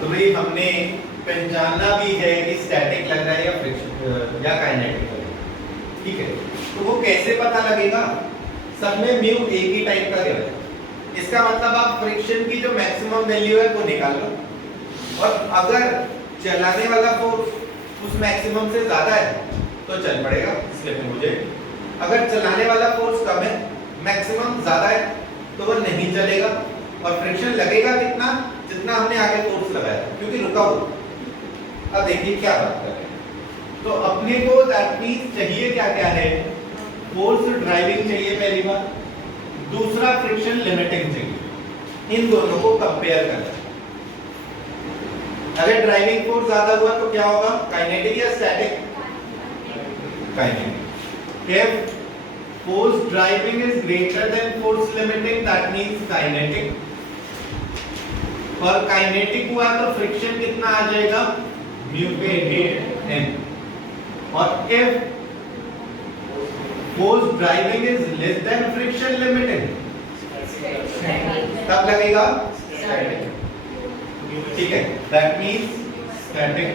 तो भाई हमने पहचानना भी है कि स्टैटिक लग रहा है या फ्रिक्शन या काइनेटिक लग रहा है, ठीक है। तो वो कैसे पता लगेगा? सब में म्यू एक ही टाइप का गिवन है, इसका मतलब आप फ्रिक्शन की जो मैक्सिमम वैल्यू है वो निकाल लो, और अगर चलाने वाला फोर्स उस मैक्सिमम से ज्यादा है तो चल पड़ेगा, स्लिप हो जाएगी। अगर चलाने वाला फोर्स कम है, मैक्सिमम ज्यादा है, तो वो नहीं चलेगा और फ्रिक्शन लगेगा कितना, जितना हमने आगे फोर्स लगाया, क्योंकि रुका हुआ। अब देखिए क्या बात कर रहे हैं। तो अपने को दैट मींस चाहिए क्या क्या है? फोर्स ड्राइविंग चाहिए पहली बात, दूसरा फ्रिक्शन लिमिटिंग चाहिए। इन दोनों को कंपेयर करना। अगर ड्राइविंग फोर्स ज्यादा हुआ तो क्या होगा? काइनेटिक या static? Kinetic. If force driving is greater than force limiting, that means kinetic. और काइनेटिक हुआ तो फ्रिक्शन कितना आ जाएगा? म्यू पे n। और if force driving is less than friction limiting, तब लगेगा static, ठीक है। that means static।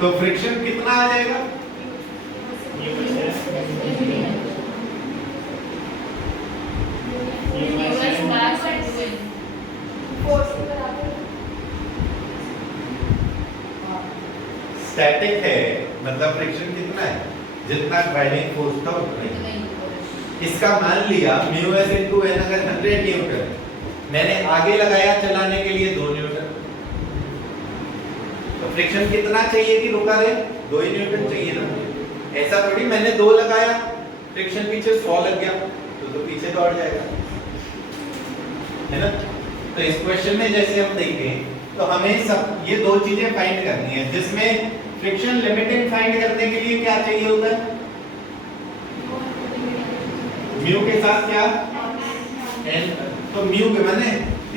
तो फ्रिक्शन कितना आ जाएगा? स्टैटिक है मतलब फ्रिक्शन कितना है? जितना ड्राइविंग फोर्स था उतना ही। इसका मान लिया म्यू एस इनटू एन अगर 100 न्यूटन, मैंने आगे लगाया चलाने के लिए 2 न्यूटन, तो फ्रिक्शन कितना चाहिए कि रुका रहे? 2 ही न्यूटन चाहिए ना। ऐसा थोड़ी मैंने 2 लगाया, फ्रिक्शन पीछे 100 लग गया तो पीछे दौड़ जाएगा, है ना। तो इस क्वेश्चन में जैसे हम देखें तो हमें सब ये 2 चीजें फाइंड करनी है, जिसमें फ्रिक्शन लिमिटिंग फाइंड करने के लिए क्या चाहिए होता है? म्यू के साथ क्या? n। तो म्यू के माने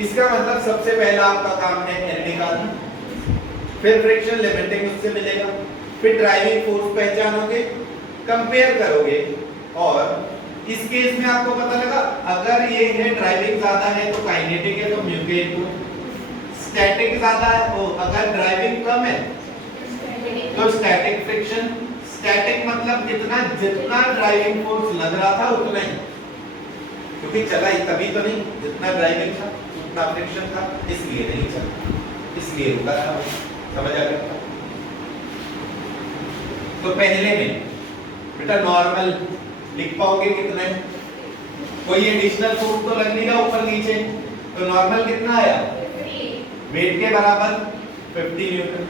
इसका मतलब सबसे पहला आपका काम है n निकालना, फिर फ्रिक्शन लिमिटिंग उससे मिलेगा, फिर ड्राइविंग फोर्स पहचानोगे, कंपेयर करोगे, और इस केस में आपको पता लगा अगर ये है ड्राइविंग ज्यादा है तो काइनेटिक है तो म्यू के इनटू, स्टैटिक ज्यादा है तो अगर ड्राइविंग कम है तो स्टैटिक फ्रिक्शन। स्टैटिक मतलब कितना? जितना ड्राइविंग फोर्स लग रहा था उतना ही, क्योंकि चला ही तभी तो नहीं, जितना ड्राइविंग था उतना फ्रिक्शन था, इसलिए नहीं चला, इसलिए रुका था। समझ आ गया? तो पहले में बेटा नॉर्मल लिख पाओगे कितना है? कोई एडिशनल फोर्स तो लग नहीं रहा ऊपर नीचे, तो नॉर्मल कितना आया? वेट के बराबर 50 न्यूटन।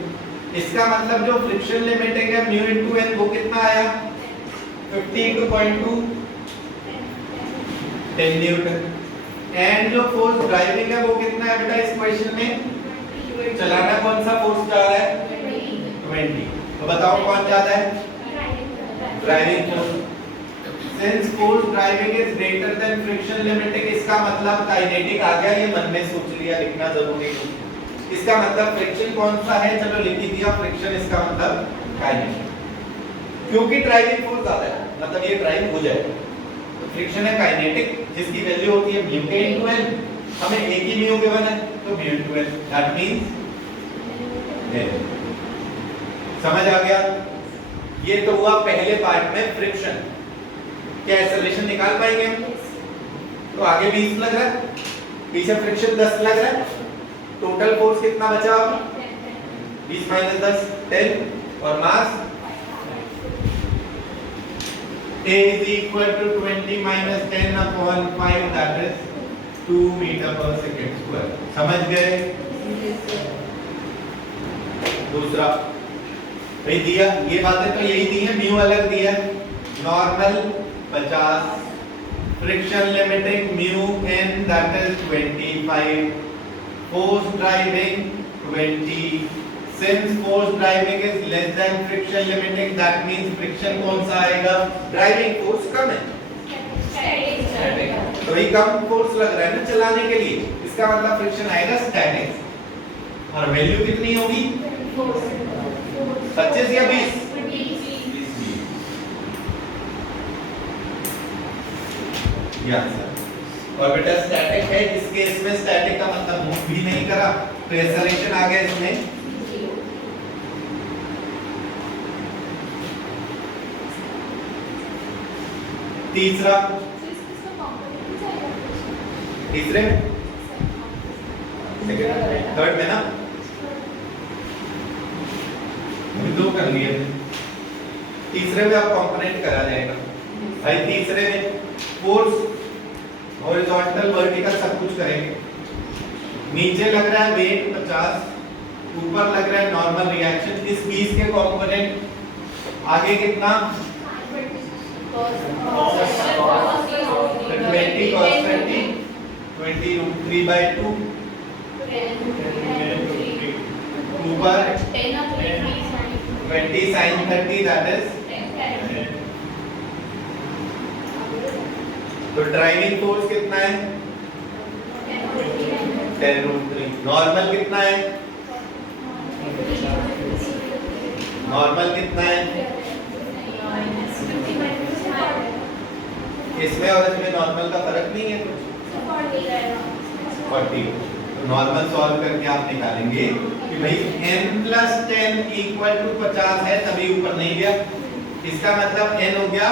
इसका मतलब जो फ्रिक्शन लिमिटिंग है म्यू इनटू एन वो कितना आया? 50 इनटू 0.2 10 न्यूटन। एंड जो फोर्स ड्राइविंग है वो कितना है बेटा इस क्वेश्चन में? चलाना कौन सा फोर्स जा रहा है? 20। तो बताओ कौन ज्यादा है? Driving force. Since force driving is greater than friction limiting, इसका मतलब काइनेटिक आ गया, ये मन में सोच लिया, लिखना जरूरी है। इसका मतलब फ्रिक्शन कौन सा है? चलो लिख ही दिया फ्रिक्शन, इसका मतलब काइनेटिक, क्योंकि ड्राइविंग फोर्स ज्यादा है, मतलब ये ड्राइव हो जाएगा। तो फ्रिक्शन है काइनेटिक, जिसकी वैल्यू होती है म्यू के इनटू एन। हमें एक ही म्यू गिवन है तो mu into n, that means n. समझ आ गया? ये तो हुआ पहले पार्ट में फ्रिक्शन। क्या एक्सेलरेशन निकाल पाएंगे हम? तो आगे 20 लग रहा है, पीछे फ्रिक्शन 10 लग रहा है, टोटल फोर्स कितना बचा? 20 माइनस 10 10, और मास A is equal to 20 minus 10 upon 5, that is 2 meter per second square। समझ गए? दूसरा भाई दिया, ये बातें तो यही दी है, म्यू अलग दिया, normal 50, friction limiting mu n that is 25, force driving 20। since force driving is less than friction limiting, that means friction कौन सा आएगा? ड्राइविंग फोर्स कम है, तो ही कम फोर्स लग रहा है ना चलाने के लिए, इसका मतलब फ्रिक्शन आएगा स्टैटिक। और वैल्यू कितनी होगी? 25 या 20? Yes sir. और बेटा स्टैटिक है, इस केस में स्टैटिक का मतलब मूव भी नहीं करा, तो एक्सेलरेशन आ गया इसमें तीसरा, तीसरे में सेकंड थर्ड में ना दो कर लिए, तीसरे में आप कंपोनेंट करा जाएगा भाई। तीसरे में फोर्स हॉरिजॉन्टल वर्टिकल सब कुछ करेंगे। नीचे लग रहा है वेट 50, ऊपर लग रहा है नॉर्मल रिएक्शन, इस 20 के कंपोनेंट आगे कितना 20 cos 20 root 3/2 ऊपर 20 sin 30 that is, तो ड्राइविंग फोर्स कितना है 10 root 3। नॉर्मल कितना है, नॉर्मल कितना है इसमें और इसमें नॉर्मल का फर्क नहीं है कुछ 40। तो नॉर्मल सॉल्व करके आप निकालेंगे कि भाई n + 10 = 50 है, तभी ऊपर नहीं गया, इसका मतलब n हो गया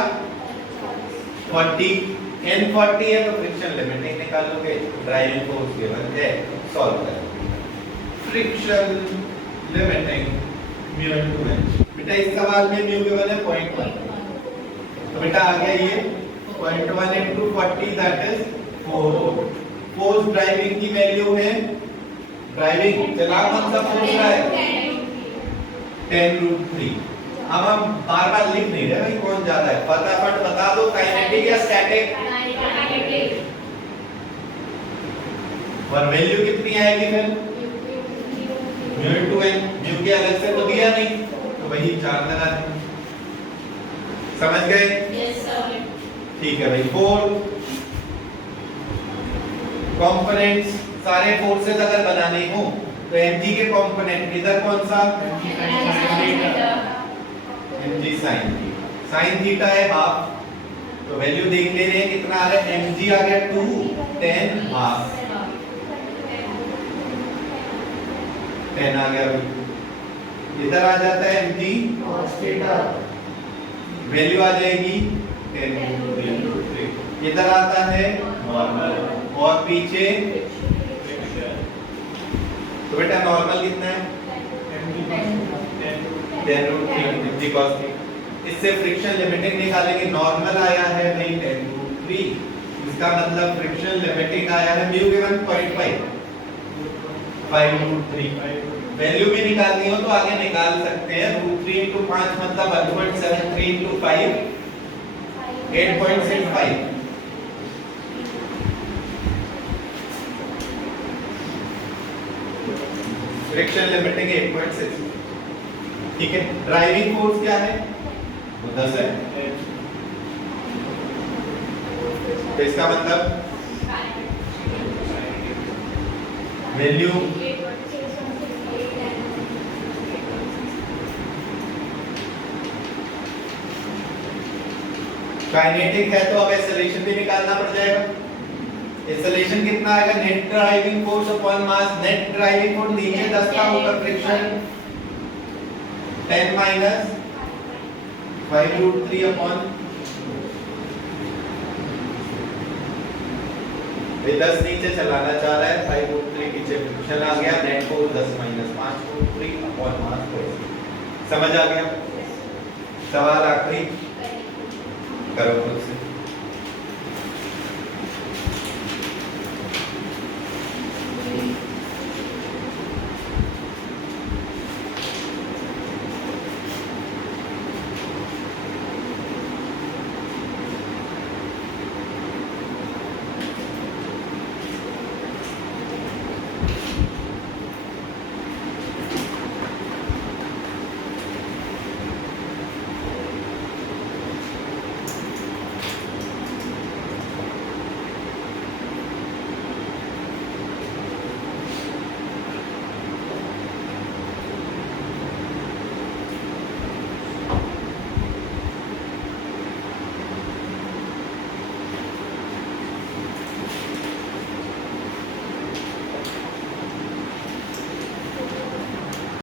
40, n 40 है तो फ्रिक्शन लिमिटिंग निकालोगे, ड्राइविंग फोर्स गिवन है, सॉल्व करेंगे। फ्रिक्शन लिमिटिंग μ/h, बेटा इस सवाल में म्यू गिवन है 0.1, तो बेटा आ गया ये 0.1 × 40 दैट इज 4। फोर्स ड्राइविंग की वैल्यू है, ड्राइविंग चला कौन सा फोर्स रहा है 10 root 3। अब हम बार-बार लिख नहीं रहे भाई कौन ज्यादा है, फटाफट बता दो काइनेटिक या स्टैटिक, और वैल्यू कितनी आएगी फिर μ/n, म्यू के अलग से तो दिया नहीं तो वही 4 लगा दें। समझ गए? Yes sir. ठीक है भाई। 4 कंपोनेंट्स सारे फोर्सेस अगर बनाने हो तो mg के कंपोनेंट इधर कौन सा mg sin थीटा है हाफ, तो वैल्यू देख ले रहे हैं कितना आ रहा है, mg आ गया 2 10 हाफ 10 आ गया भाई। इधर आ जाता है mg cos थीटा, वैल्यू आ जाएगी 10 √ 3। इधर आता है नॉर्मल और पीछे, तो बेटा नॉर्मल कितना है 10 √ 3 mg cos थीटा। इससे फ्रिक्शन लिमिटिंग निकालेंगे, नॉर्मल आया है भाई 10 √ 3, इसका मतलब फ्रिक्शन लिमिटिंग आया है म्यू गिवन 0.5 5 √ 3। वैल्यू भी निकालनी हो तो आगे निकाल सकते हैं, √3 × 5 मतलब 1.73 × 5 8.65। Friction limiting 8.6। ठीक है। ड्राइविंग फोर्स क्या है वो 10 है, तो इसका मतलब वैल्यू काइनेटिक है तो अब एक्सेलरेशन भी निकालना पड़ जाएगा। एक्सेलरेशन कितना आएगा, net driving force upon mass, net driving force नीचे 10 का ऊपर फ्रिक्शन 10 - 5 √ 3 अपॉन 10 नीचे चलाना चाह रहा है, 5 √ 3 पीछे फ्रिक्शन आ गया, नेट फोर्स 10 - 5 √ 3 अपॉन मास। समझ आ गया? सवाल आखिरी